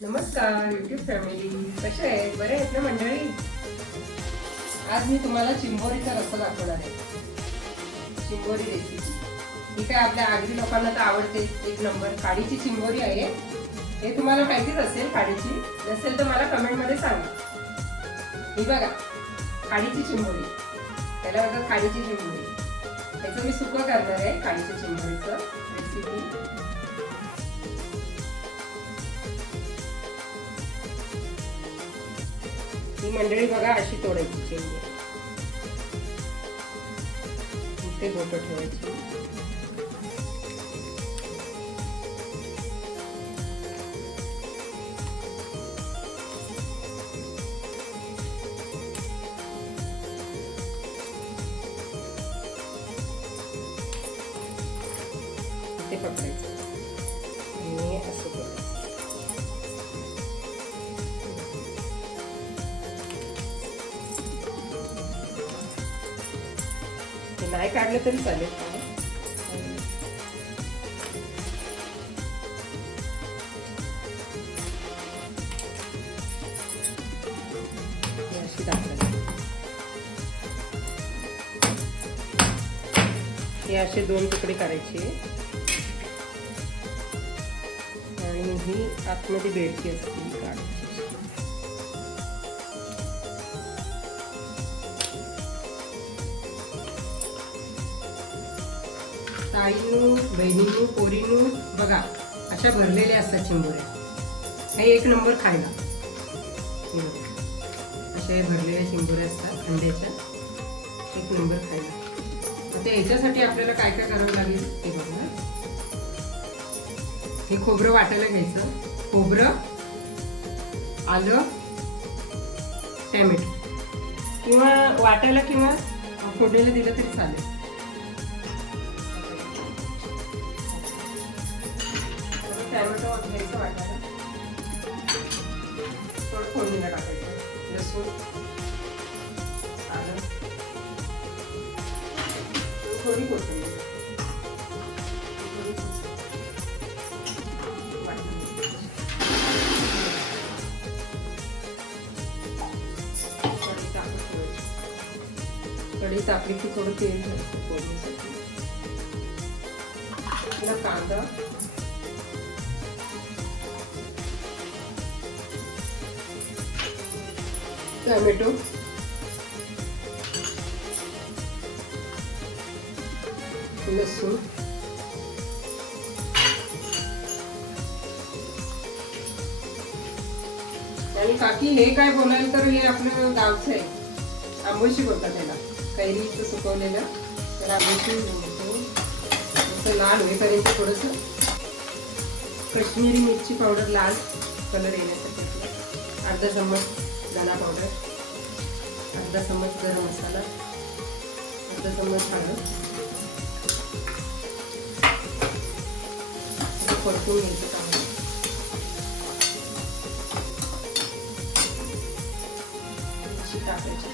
नमस्कार YouTube family, कसे आहेत? बरे आहेत ना मंडळी? आज मी तुम्हाला चिंबोरीचा रस्सा दाखवणार आहे. चिंबोरी रेसिपी ही काय आपल्या आगरी लोकांना तर आवडते. एक नंबर काडीची चिंबोरी आहे. हे तुम्हाला माहितीच असेल. काडीची नसेल तर मला कमेंट मध्ये सांगा. ही बघा काडीची चिंबोरी, त्याला बघा काडीची चिंबोरी. याचं मी सुकं करणार आहे. काडीच्या चिंबोरीचं रेसिपी ही मंडळी बघा अशी तोडायची चिंबोरी. इथे बोटं ठेवायची. इथे पकडायचं आणि असं करायचं. नाही काढलं तरी चालेल. अशी दाखवायची. हे असे 2 तुकडे करायचे आणि ही आतमध्ये बेडकी असते काढायची. ताईनू, बहिणीनू, पोरीनू बघा अशा भरलेल्या असतात चिंबोऱ्या. हे एक नंबर खायला. अशा भरलेल्या चिंबोऱ्या असतात अंड्याच्या. एक नंबर खायला. आता याच्यासाठी आपल्याला काय काय करावं लागेल ते बघा. हे खोबरं वाटायला घ्यायचं. खोबरं, आलं, टॅमॅटो किंवा वाटायला किंवा फोडणीला दिलं तरी चालेल. टॅमॅटो घ्यायचं वाटायला, थोडं फोडणीला टाकायचं. लसूण, आलं, थोडी कोथिंबीर. कढई तापली की थोडं तेल घ्यायचं फोडणीसाठी. कांदा, टोमॅटो, लसूण, आणि काकी हे काय बोलायला तर हे आपलं गावचं आहे. आंबोशी बोलतात त्याला. कैरीचं सुकवलेलं त्याला आंबोशी बोलतो. लाल होईपर्यंत थोडंसं काश्मीरी मिरची पावडर, लाल कलर येण्यासाठी अर्धा चम्मच धना पावडर, अर्धा चम्मच गरम मसाला, अर्धा चम्मच हळद. परतून घ्यायचं कांदा. टाकायची.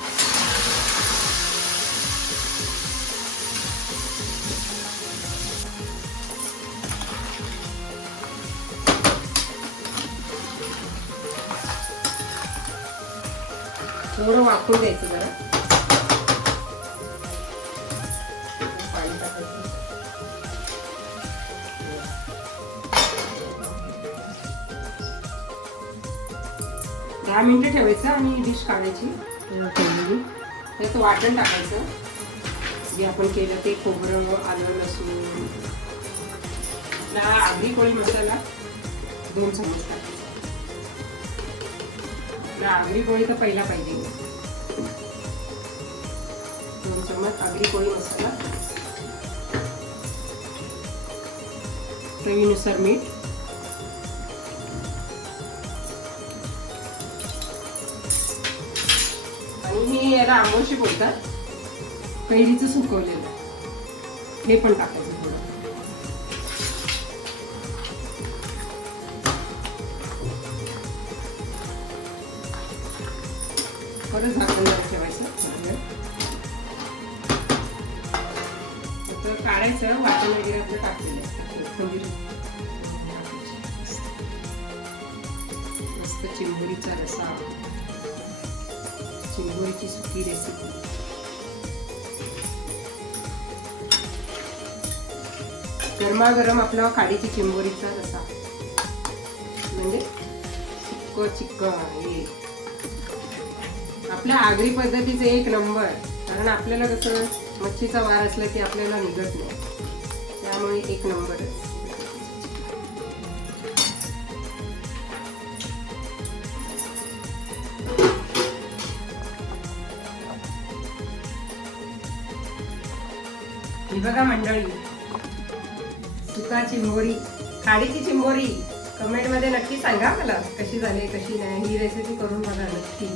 थोडं वाफवून द्यायचं जरा. पाणी टाकायचं. 10 मिनिटं ठेवायचं आणि डिश काढायची. त्याचं वाटण टाकायचं जे आपण केलं ते. खोबरं, आलं, लसूण, आगरी कोळी मसाला 2 चम्मच टाकायचा. आगरी कोळी तर पहिला पाहिजे. 2 चम्मच आगरी कोळी मसाला, चवीनुसार मीठ, आणि हे याला आंबोशी बोलतात. कैरीचं सुकवलेलं हे पण टाकायचं थोडं. परत झाकण ठेवायचं. तर काढायचं. वाटण वगैरे आपलं टाकलेलं असतं. मस्त चिंबोरीचा रसा, चिंबोरीची सुकी रेसिपी. गरमागरम आपला खाडीची चिंबोरीचा रसा म्हणजे चिक्क हे आपल्या आगरी पद्धतीचे एक नंबर. कारण आपल्याला कसं मच्छीचा वार असला की आपल्याला निघत नाही, त्यामुळे एक नंबरच. ही बघा मंडळी, सुका चिंबोरी, खाडीची चिंबोरी. कमेंट मध्ये नक्की सांगा मला कशी झाली कशी नाही. ही रेसिपी करून बघा नक्की.